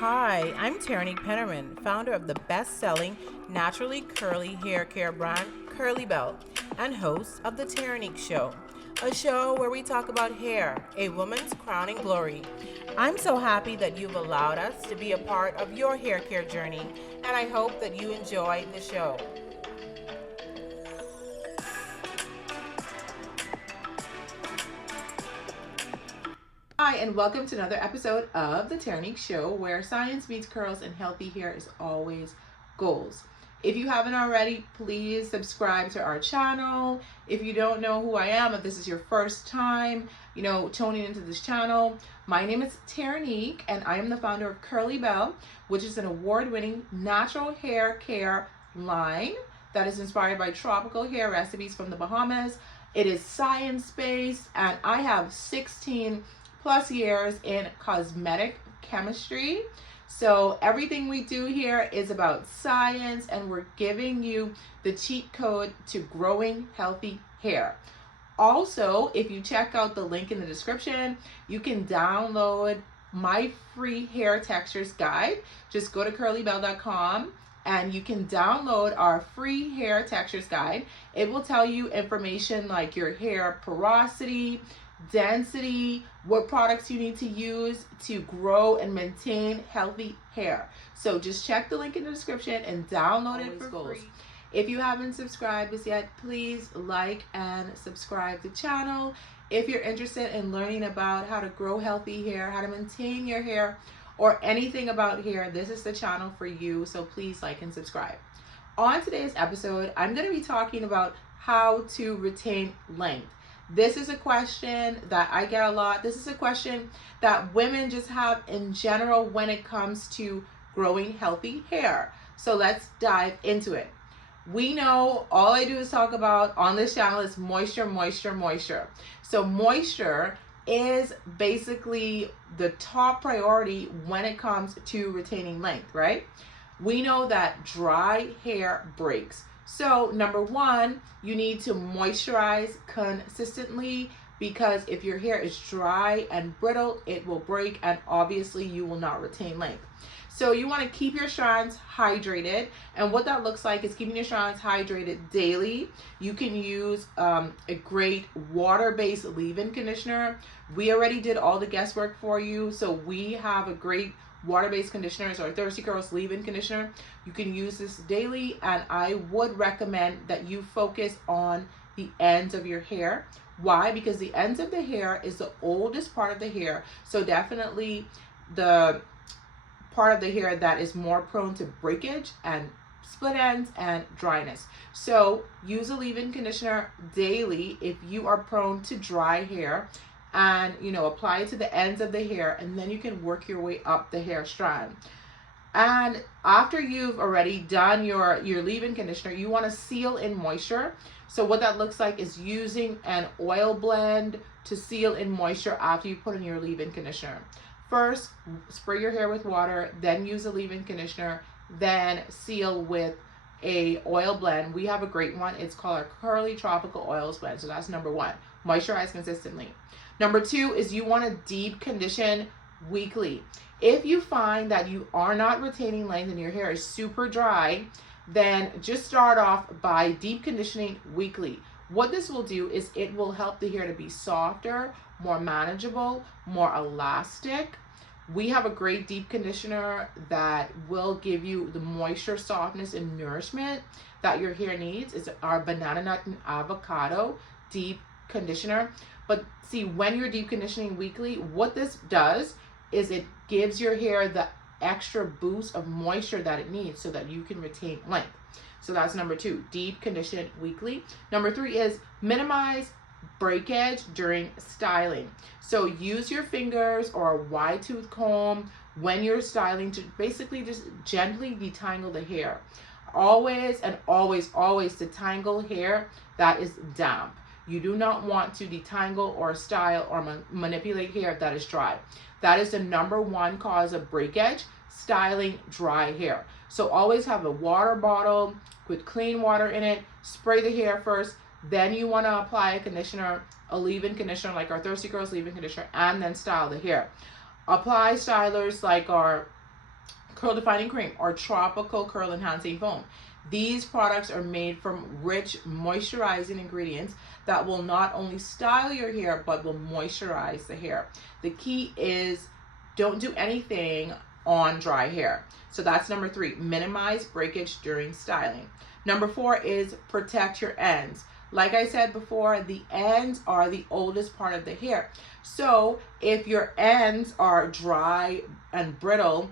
Hi, I'm Terrinique, founder of the best-selling naturally curly hair care brand Belle, and host of the Terrinique Show, a show where we talk about hair, a woman's crowning glory. I'm so happy that you've allowed us to be a part of your hair care journey, and I hope that you enjoy the show. Hi, and welcome to another episode of the Terrinique Show, where science meets curls and healthy hair is always goals. If you haven't already, please subscribe to our channel. If you don't know who I am, if this is your first time, tuning into this channel, my name is Terrinique, and I am the founder of Belle, which is an award-winning natural hair care line that is inspired by tropical hair recipes from the Bahamas. It is science-based, and I have 16 plus years in cosmetic chemistry. So everything we do here is about science, and we're giving you the cheat code to growing healthy hair. Also, if you check out the link in the description, you can download my free hair textures guide. Just go to curleybelle.com and you can download our free hair textures guide. It will tell you information like your hair porosity, density, what products you need to use to grow and maintain healthy hair. So just check the link in the description and download it for free. If you haven't subscribed as yet, please like and subscribe to the channel. If you're interested in learning about how to grow healthy hair, how to maintain your hair, or anything about hair, this is the channel for you. So please like and subscribe. On today's episode, I'm going to be talking about how to retain length. This is a question that I get a lot. This is a question that women just have in general when it comes to growing healthy hair. So let's dive into it. We know all I do is talk about on this channel is moisture, moisture, moisture. So moisture is basically the top priority when it comes to retaining length, right? We know that dry hair breaks. So number one, you need to moisturize consistently, because if your hair is dry and brittle, it will break, and obviously you will not retain length. So you want to keep your strands hydrated, and what that looks like is keeping your strands hydrated daily. You can use a great water-based leave-in conditioner. We already did all the guesswork for you, so we have a great water-based conditioner. So our Thirsty Curls leave-in conditioner. You can use this daily, and I would recommend that you focus on the ends of your hair. Why? Because the ends of the hair is the oldest part of the hair, so definitely the part of the hair that is more prone to breakage and split ends and dryness. So use a leave-in conditioner daily if you are prone to dry hair, and apply it to the ends of the hair, and then you can work your way up the hair strand. And after you've already done your leave-in conditioner, you want to seal in moisture. So what that looks like is using an oil blend to seal in moisture after you put in your leave-in conditioner. First, spray your hair with water, then use a leave-in conditioner, then seal with a oil blend. We have a great one. It's called our Kurlee Tropical Oils Blend. So that's number one. Moisturize consistently. Number two is you want to deep condition weekly. If you find that you are not retaining length and your hair is super dry, then just start off by deep conditioning weekly. What this will do is it will help the hair to be softer, more manageable, more elastic. We have a great deep conditioner that will give you the moisture, softness, and nourishment that your hair needs. It's our banana nut and avocado deep conditioner. But see, when you're deep conditioning weekly, what this does is it gives your hair the extra boost of moisture that it needs so that you can retain length. So that's number two, deep condition weekly. Number three is minimize breakage during styling. So use your fingers or a wide tooth comb when you're styling to basically just gently detangle the hair. Always and always, always detangle hair that is damp. You do not want to detangle or style or manipulate hair that is dry. That is the number one cause of breakage, styling dry hair. So always have a water bottle with clean water in it. Spray the hair first. Then you want to apply a conditioner, a leave-in conditioner like our Thirsty Curls leave-in conditioner, and then style the hair. Apply stylers like our curl defining cream or tropical curl enhancing foam. These products are made from rich moisturizing ingredients that will not only style your hair but will moisturize the hair. The key is don't do anything on dry hair. So that's number 3, minimize breakage during styling. Number 4 is protect your ends. Like I said before, the ends are the oldest part of the hair. So if your ends are dry and brittle,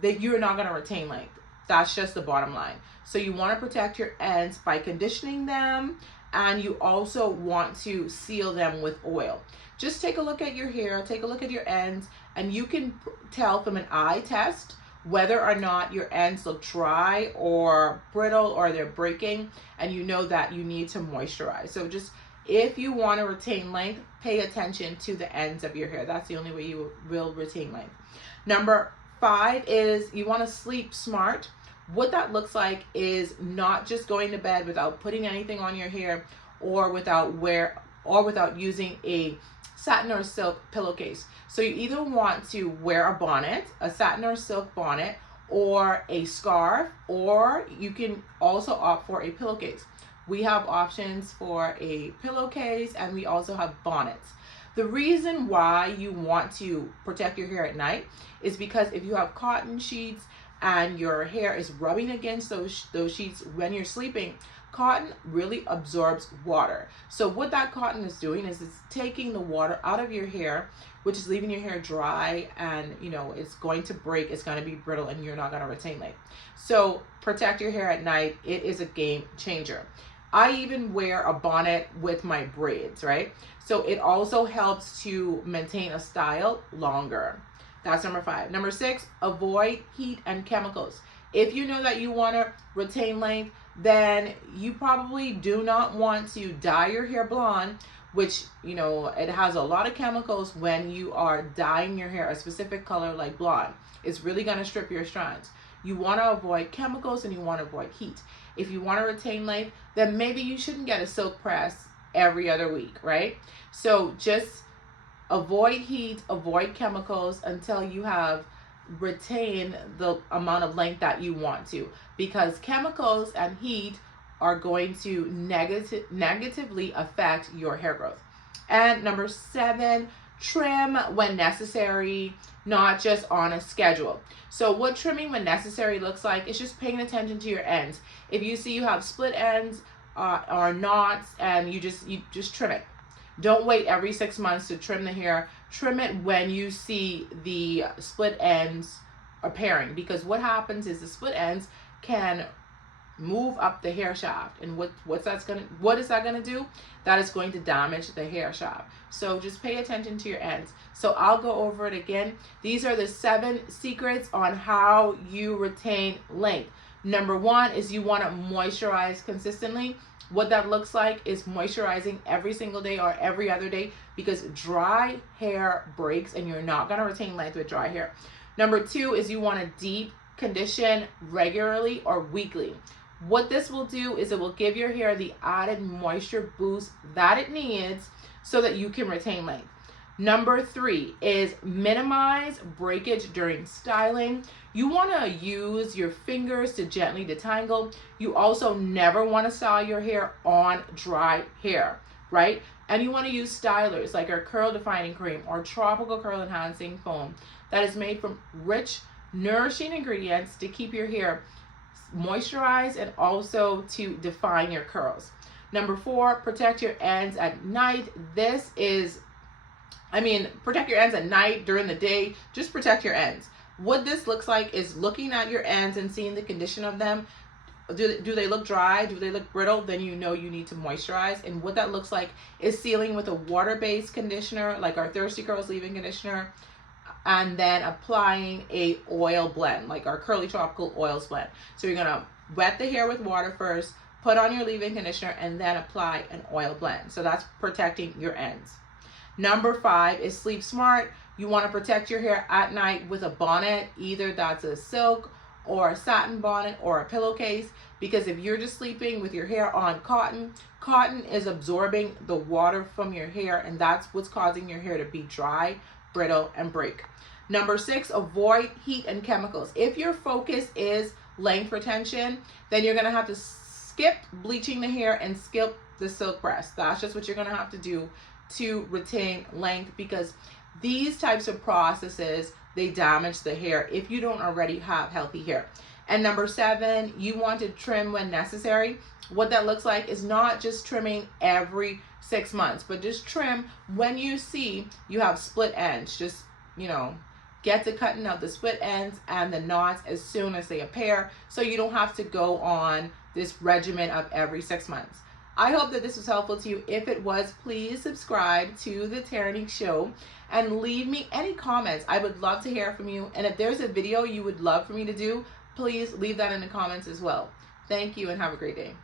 then you're not going to retain length. That's just the bottom line. So you want to protect your ends by conditioning them, and you also want to seal them with oil. Just take a look at your hair, take a look at your ends, and you can tell from an eye test whether or not your ends look dry or brittle or they're breaking, and you know that you need to moisturize. So just, if you want to retain length, pay attention to the ends of your hair. That's the only way you will retain length. Number 5 is you want to sleep smart. What that looks like is not just going to bed without putting anything on your hair or without using a satin or silk pillowcase. So you either want to wear a bonnet, a satin or silk bonnet, or a scarf, or you can also opt for a pillowcase. We have options for a pillowcase, and we also have bonnets. The reason why you want to protect your hair at night is because if you have cotton sheets and your hair is rubbing against those sheets when you're sleeping, cotton really absorbs water. So what that cotton is doing is it's taking the water out of your hair, which is leaving your hair dry, and it's going to break, it's going to be brittle, and you're not going to retain length. So protect your hair at night. It is a game changer. I even wear a bonnet with my braids, right? So it also helps to maintain a style longer. That's number 5. Number 6, avoid heat and chemicals. If you know that you want to retain length, then you probably do not want to dye your hair blonde, which, it has a lot of chemicals when you are dyeing your hair a specific color like blonde. It's really going to strip your strands. You want to avoid chemicals and you want to avoid heat. If you want to retain length, then maybe you shouldn't get a silk press every other week, right? So just avoid heat, avoid chemicals until you have retained the amount of length that you want to, because chemicals and heat are going to negatively affect your hair growth. And number 7, trim when necessary, not just on a schedule. So what trimming when necessary looks like is just paying attention to your ends. If you see you have split ends or knots, and you just trim it. Don't wait every 6 months to trim the hair. Trim it when you see the split ends appearing, because what happens is the split ends can move up the hair shaft, and what is that gonna do? That is going to damage the hair shaft. So just pay attention to your ends. So I'll go over it again. These are the 7 secrets on how you retain length. Number 1 is you want to moisturize consistently. What that looks like is moisturizing every single day or every other day, because dry hair breaks and you're not going to retain length with dry hair. Number 2 is you want to deep condition regularly or weekly. What this will do is it will give your hair the added moisture boost that it needs so that you can retain length. Number 3 is minimize breakage during styling. You want to use your fingers to gently detangle. You also never want to style your hair on dry hair, right? And you want to use stylers like our curl defining cream or tropical curl enhancing foam that is made from rich, nourishing ingredients to keep your hair moisturized and also to define your curls. Number 4, protect your ends at night. Protect your ends at night, during the day, just protect your ends. What this looks like is looking at your ends and seeing the condition of them. Do they look dry? Do they look brittle? Then you know you need to moisturize. And what that looks like is sealing with a water-based conditioner, like our Thirsty Curls leave-in conditioner, and then applying a oil blend, like our Kurlee Tropical Oils blend. So you're gonna wet the hair with water first, put on your leave-in conditioner, and then apply an oil blend. So that's protecting your ends. Number 5 is sleep smart. You want to protect your hair at night with a bonnet, either that's a silk or a satin bonnet or a pillowcase, because if you're just sleeping with your hair on cotton, cotton is absorbing the water from your hair, and that's what's causing your hair to be dry, brittle, and break. Number 6, avoid heat and chemicals. If your focus is length retention, then you're gonna have to skip bleaching the hair and skip the silk press. That's just what you're gonna have to do to retain length, because these types of processes, they damage the hair if you don't already have healthy hair. And number 7, you want to trim when necessary. What that looks like is not just trimming every 6 months, but just trim when you see you have split ends. Just, you know, get to cutting out the split ends and the knots as soon as they appear, so you don't have to go on this regimen of every 6 months. I hope that this was helpful to you. If it was, please subscribe to the Terrinique Show and leave me any comments. I would love to hear from you. And if there's a video you would love for me to do, please leave that in the comments as well. Thank you and have a great day.